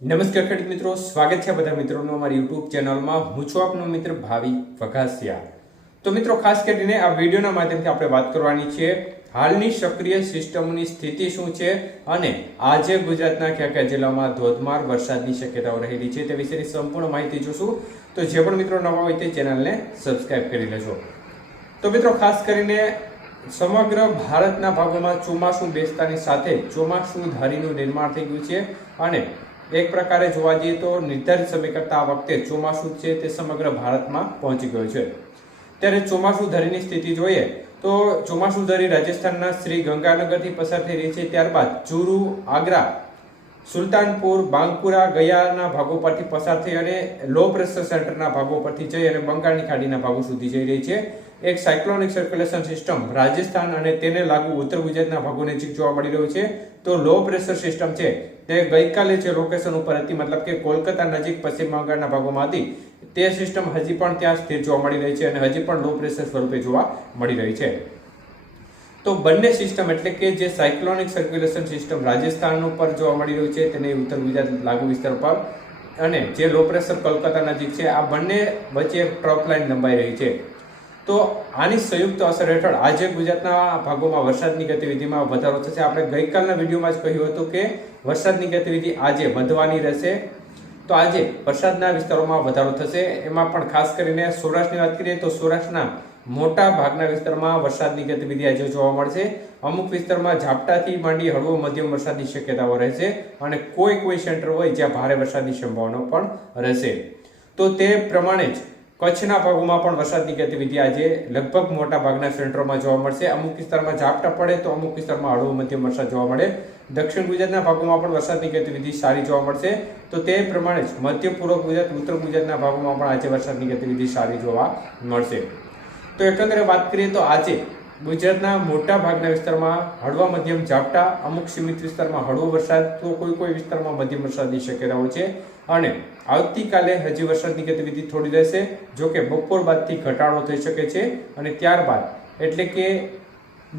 નમસ્કાર ખેડૂત મિત્રો, સ્વાગત છે બધા મિત્રોનું અમારી યુટ્યુબ ચેનલમાં. હું છું આપનો મિત્ર ભાવિ વઘાસિયા. તો મિત્રો, ખાસ કરીને આ વિડીયોના માધ્યમથી આપણે વાત કરવાની છે હાલની સક્રિય સિસ્ટમની સ્થિતિ શું છે અને આજે ગુજરાતના કયા કયા જિલ્લામાં ધોધમાર વરસાદની શક્યતાઓ રહેલી છે તે વિશેની સંપૂર્ણ માહિતી જોશું. તો જે પણ મિત્રો નવા હોય તે ચેનલને સબસ્ક્રાઇબ કરી લેજો. તો મિત્રો, ખાસ કરીને સમગ્ર ભારતના ભાગોમાં ચોમાસું બેસતાની સાથે ચોમાસું ધારીનું નિર્માણ થઈ ગયું છે અને એક પ્રકારે જોવા જઈએ તો નિર્ધારિત સમય કરતાં આ વખતે ચોમાસું છે તે સમગ્ર ભારતમાં પહોંચી ગયું છે. ત્યારે ચોમાસું ધરીની સ્થિતિ જોઈએ તો ચોમાસું ધરી રાજસ્થાનના શ્રી ગંગાનગરથી પસાર થઈ રહી છે. ત્યારબાદ ચૂરુ, આગ્રા, સુલતાનપુર, બાંકુરા, ગયાના ભાગો પરથી પસાર થઈ અને લો પ્રેશર સેન્ટરના ભાગો પરથી જઈ અને બંગાળની ખાડીના ભાગો સુધી જઈ રહી છે. એક સાયક્લોનિક સર્ક્યુલેશન સિસ્ટમ રાજસ્થાન અને તેને લાગુ ઉત્તર ગુજરાતના ભાગો નજીક જોવા મળી રહ્યું છે. તો લો પ્રેશર સિસ્ટમ છે તે ગઈકાલે જે લોકેશન ઉપર હતી, મતલબ કે કોલકાતા નજીક પશ્ચિમ બંગાળના ભાગોમાં હતી, તે સિસ્ટમ હજી પણ ત્યાં સ્થિર જોવા મળી રહી છે અને હજી પણ લો પ્રેશર સ્વરૂપે જોવા મળી રહી છે. તો બંને સિસ્ટમ એટલે કે જે સાયક્લોનિક સર્ક્યુલેશન સિસ્ટમ રાજસ્થાન ઉપર જોવા મળી રહ્યું છે તેને ઉત્તર ગુજરાત લાગુ વિસ્તાર પર અને જે લો પ્રેશર કોલકાતા નજીક છે, આ બંને વચ્ચે ટ્રફ લાઇન લંબાઈ રહી છે. તો આની સંયુક્ત અસર હેઠળ આજે ગુજરાતના ભાગોમાં વરસાદની ગતિવિધિમાં વધારો થશે. આપણે ગઈકાલના વિડીયોમાં જ કહ્યું હતું કે વરસાદની ગતિવિધિ આજે વધવાની રહેશે. તો આજે વરસાદના વિસ્તારોમાં વધારો થશે. એમાં પણ ખાસ કરીને સૌરાષ્ટ્રની વાત કરીએ તો સૌરાષ્ટ્રના મોટા ભાગના વિસ્તારમાં વરસાદની ગતિવિધિ આજે જોવા મળશે. અમુક વિસ્તારમાં ઝાપટાથી માંડી હળવો મધ્યમ વરસાદની શક્યતાઓ રહેશે અને કોઈ સેન્ટર હોય જ્યાં ભારે વરસાદની સંભાવના પણ રહેશે. તો તે પ્રમાણે જ કચ્છના ભાગોમાં પણ વરસાદની ગતિવિધિ આજે લગભગ મોટા ભાગના સેન્ટરોમાં જોવા મળશે. અમુક વિસ્તારમાં ઝાપટા પડે તો અમુક વિસ્તારમાં હળવો મધ્યમ વરસાદ જોવા મળે. દક્ષિણ ગુજરાતના ભાગોમાં પણ વરસાદની ગતિવિધિ સારી જોવા મળશે. તો તે પ્રમાણે જ મધ્ય પૂર્વ ગુજરાત, ઉત્તર ગુજરાતના ભાગોમાં પણ આજે વરસાદની ગતિવિધિ સારી જોવા મળશે. તો એકંદરે વાત કરીએ તો આજે ગુજરાતના મોટા ભાગના વિસ્તારમાં હળવા મધ્યમ ઝાપટા, અમુક સીમિત વિસ્તારમાં હળવો વરસાદ, તો કોઈ વિસ્તારમાં મધ્યમ વરસાદની શક્યતાઓ છે અને આવતીકાલે હજી વરસાદની ગતિવિધિ થોડી રહેશે. જો કે બપોર બાદથી ઘટાડો થઈ શકે છે અને ત્યારબાદ એટલે કે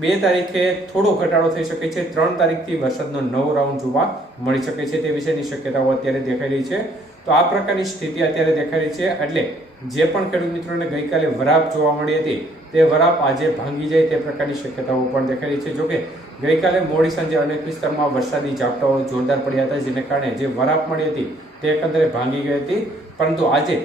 2 તારીખે થોડો ઘટાડો થઈ શકે છે. 3 તારીખથી વરસાદનો નવો રાઉન્ડ જોવા મળી શકે છે તે વિશેની શક્યતાઓ અત્યારે દેખાઈ રહી છે. તો આ પ્રકારની સ્થિતિ અત્યારે દેખાઈ રહી છે. એટલે જે પણ ખેડૂત મિત્રોને ગઈકાલે વરાપ જોવા મળી હતી તે વરાપ આજે ભાંગી જાય તે પ્રકારની શક્યતાઓ પણ દેખાઈ રહી છે. જોકે ગઈકાલે મોડી સાંજે અનેક વિસ્તારમાં વરસાદી ઝાપટાઓ જોરદાર પડ્યા હતા, જેને કારણે જે વરાપ મળી હતી તે એકંદરે ભાંગી ગઈ હતી. પરંતુ આજે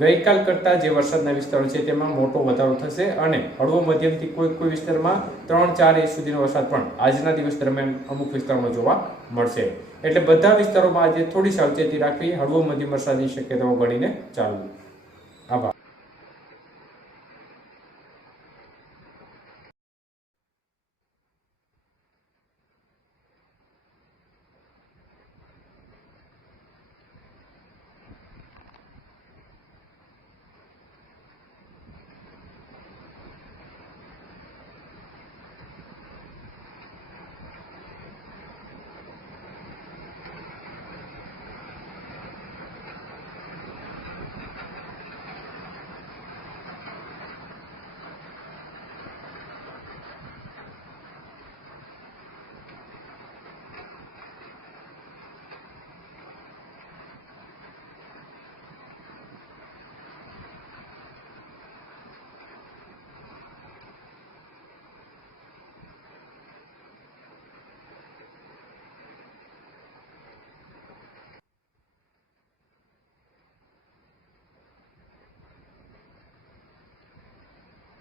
ગઈકાલ કરતાં જે વરસાદના વિસ્તારો છે તેમાં મોટો વધારો થશે અને હળવો મધ્યમથી કોઈ વિસ્તારમાં 3-4 ઇંચ સુધીનો વરસાદ પણ આજના દિવસ દરમિયાન અમુક વિસ્તારોમાં જોવા મળશે. એટલે બધા વિસ્તારોમાં આજે થોડી સાવચેતી રાખવી, હળવો મધ્યમ વરસાદની શક્યતાઓ ગણીને ચાલવું.